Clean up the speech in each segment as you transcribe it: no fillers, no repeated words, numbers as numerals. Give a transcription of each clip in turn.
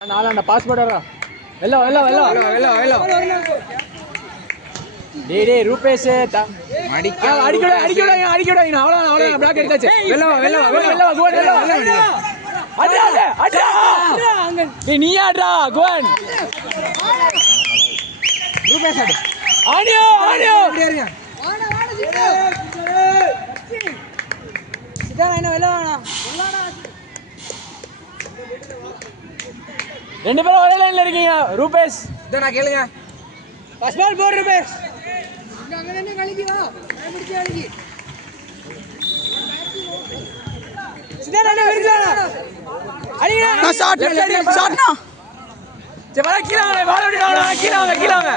நாலாண்டா passport வரா வெல்ல வெல்ல வெல்ல வெல்ல வெல்ல டேய் டேய் ரூபேஷ் அடிக்கடா அடிக்கடா அடிக்கடா அவ்வளவுதான் அவ்வளவுதான் பிளாக் எடுத்தாச்சு வெல்ல வெல்ல வெல்ல கோன் வெல்ல அடடா அடடா டேய் நீ ஆடுடா கோன் ரூபேஷ் ஆடு ஆடியோ ஆடியோ வாடா வாடா சிதா என்ன வெல்ல வாடா வெல்லடா ரெண்டு பேரும் ஒரே லைன்ல இருக்கீங்க ரூபேஷ் இத நான் கேளுங்க ஃபர்ஸ்ட் பால் போடு ரூபேஷ் இங்க அங்க நின்னு கழிக்கி வா நான் பிடிச்சு கழிக்கி சிதா என்ன விரிச்சாடா அடிங்க நான் ஷாட் ஷாட்னா சே வர கீழ வாங்க பால் ஓடிடா கீழ வாங்க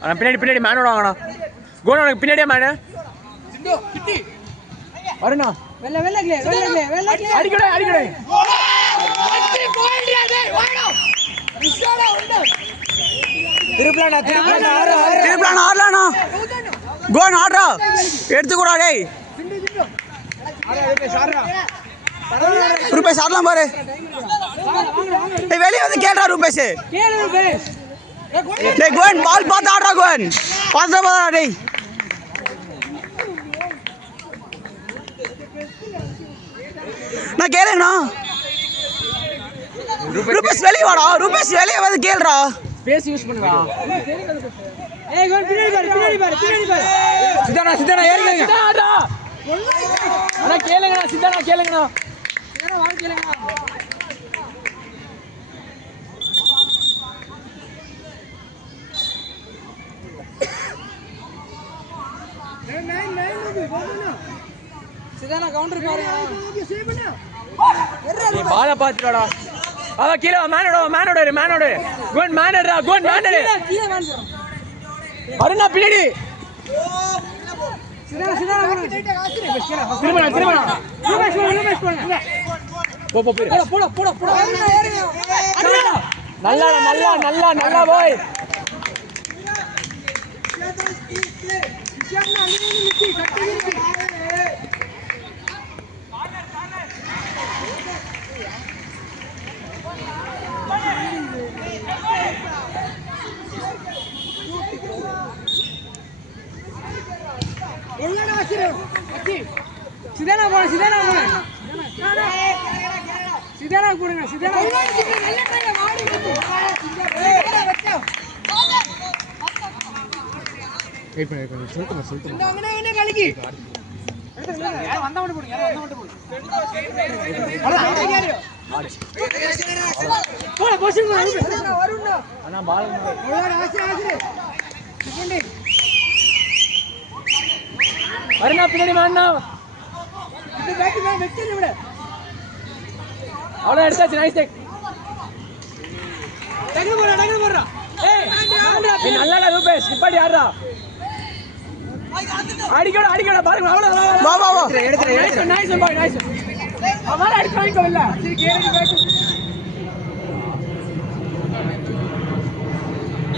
அண்ணா பின்னாடி மேனோட வாங்கடா கோன் உனக்கு பின்னாடியே மேனு சிந்து கிட்டி வரணும் வெல்ல வெல்ல அடிக்கடா அடிக்கடா அடி போயிடுடா டேய் வாடா ரிஷாடா உண்டு திருப்ளான் ஆறலானா கோன் ஆடுறா எடுத்துக்கோடா டேய் ரூபேஷ் ஆடலாம் பாரு டேய் வெளிய வந்து கேளுடா ரூபேஷ் டேய் கோன் பால் பாத்து ஆடுறா கோன் பாத்து பாடா டேய் நான் கேளுங்கண்ணா ரூபேஷ் வெளிய வாடா ரூபேஷ் வெளிய வந்து கேளுடா ஸ்பேஸ் யூஸ் பண்ணுடா ஏய் கோன் பின்னாடி பாரு சிதானா ஏறிங்க சிதாடா அண்ணா கேளுங்கண்ணா சிதானா கேளுங்கண்ணா வாங்க கேளுங்கண்ணா சிதானா கவுண்டர் பாருங்க சேவ் பண்ணு ஏய் பால பாத்துடா அவ கீழ மேனோட கோன் மேனடா கீழ மேன் அருணா பின்னாடி சிதானா திரும்ப ரூபேஷ் போடு நல்லா போய் சிதானா போடுங்க சிதானா வெயிட் பண்ணு சொல்லுங்க அங்க கலக்கி யார வந்தா மட்டும் போடு போடு போஷன் வருண்ணா அண்ணா பால் ஆசிரே செகண்ட் வரனா பின்னாடி வாண்ணா இது பேக் மேல வெச்சிரு விடு அவள எடுத்தாச்சு நைஸ் டேக் டக்கு போறா ஏய் நீ நல்லடா ரூபேஷ் நிப்பாடி ஆடுடா அடிக்கடா பாருங்க அவ்வளவு வா எடுத்து நைஸ் பாய் நைஸ் அவள அடிச்சு வாங்கிக்கோ இல்ல சரி கேளுங்க பேக்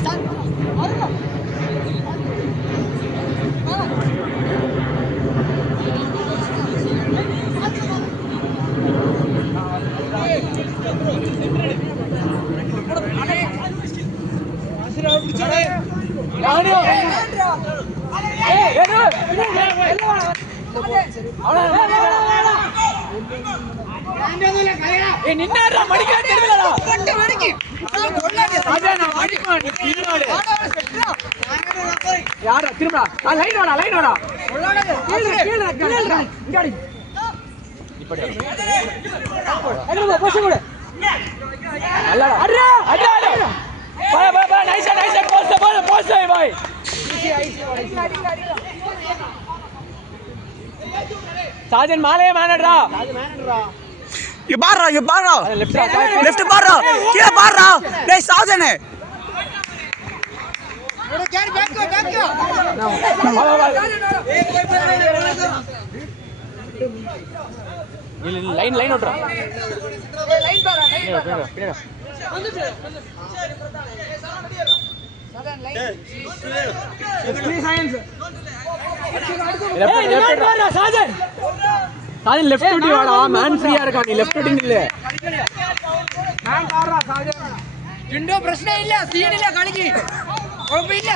சார் வரணும் நின்னாடா மடிக்கா தெரியலடா கொண்டு மடிக்கி அட நான் மடிப்பான் பின்னாடி யாரா திரும்படா லைன் வாடா கீழ இங்கடி இப்படி எங்க போச்சு கூட நல்லடா அட பா நைஸ் போஸ்ட் பாய் சாஜன் மாலையே மேனடா ये बाहर लेफ्ट बाहर क्या बाहर नहीं साजन है लाइन ओट्रा साजन சாதி லெஃப்ட் விட்டு வாடா மேன் ஃப்ரீயா இருக்கா நீ லெஃப்ட் விட்டு இல்ல நான் காரா சாதி ஜிண்டோ பிரச்சனை இல்ல சீட் இல்ல கலிக்கு குழப்பம் இல்ல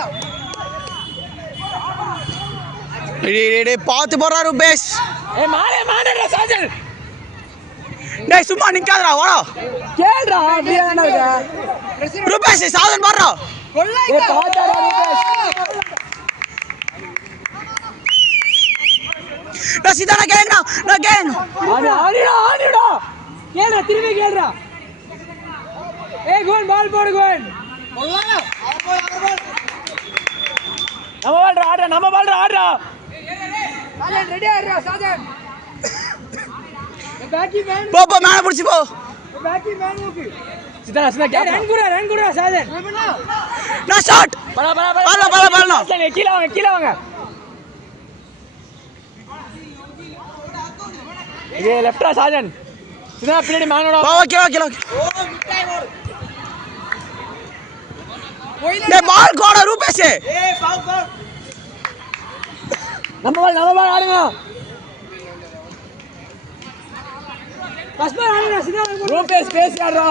டேய் பாத்து போறா ரூபேஷ் ஏய் மானேடா சாஜன் டேய் சும்மா நிக்காதடா வாடா கேளுடா அப்படியே தான இருக்க ரூபேஷ் சாதன் பாறா ஏய் பாத்தாடா ரூபேஷ் நான் சீதானா கேளுடா நான் கேளு ஆடிடா கேளுடா திரும்பி கேளுடா ஏய் கோன் பால் போடு கோன் நம்ம பால் ஆடுறா சாஜன் ரெடி ஆடுறா சாஜன் பேக்கி மேன் போ மேல புடிச்சு போ பேக்கி மேன் ஓகே சிதா கேப் ரன் குடுடா சாஜன் நான் ஷாட் பாலா கீழ வாங்க ये लेफ्ट साजन सीधा पिनेडी मानोड़ा ओके ले बॉल कोड़ा रूपेश ए फाउल நம்ம பால் ஆடுங்க கஸ்பர் ஆடுங்க सीधा ரூபேஷ் ஸ்பேஸ் ஆடுறா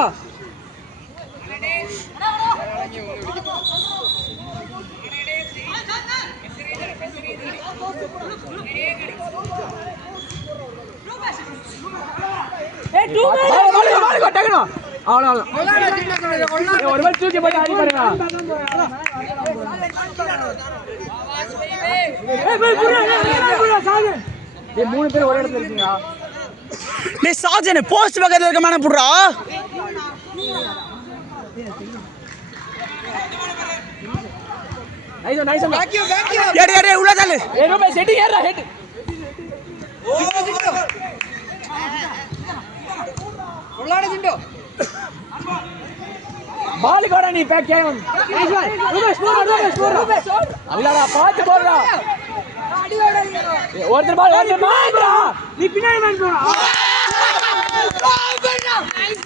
ஏய் 2 பால் கொட்டகனோ அவ்வளவு ஒரு பால் தூக்கி போட்டு ஆடி பாருங்க ஏய் புரா சாஜன் ஏய் மூணு பேர் ஒரே இடத்துல இருக்கீங்க டேய் சாஜன் போஸ்ட் பக்கத்துல இருக்க மேன புடுறா நைஸ் ஏடி உள்ள தள்ளு ஏய் ரூபேஷ் ஹெட் ஏறா ஹெட் உள்ளாட ஜிண்டோ பால் கோடா நீ back game nice ball Rupesh போடு அல்லடா பாத்து போடுடா அடி ஓடா ஒருத்தர் மாட்றா நீ பின்னாடி மேன் போடா நைஸ்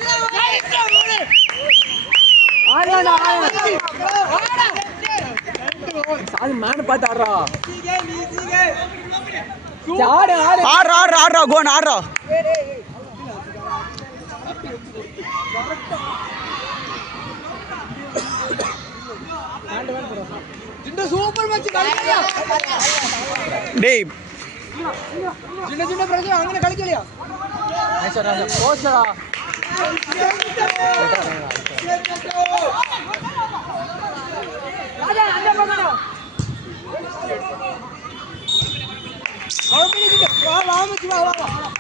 ஆடுடா சாதி மேன் பாத்து ஆடுறா ஆடுறா கோன் ஆடுறா ஜிண்டோ சூப்பர் மேட்ச் കളിക്കலையா டேய் ஜிண்டோ பிரச்சனை അങ്ങനെ കളിക്കலையா நைஸ்டா போஸ்டா ராஜா அந்த பக்கடா அவன் பிடி வா மச்சி வா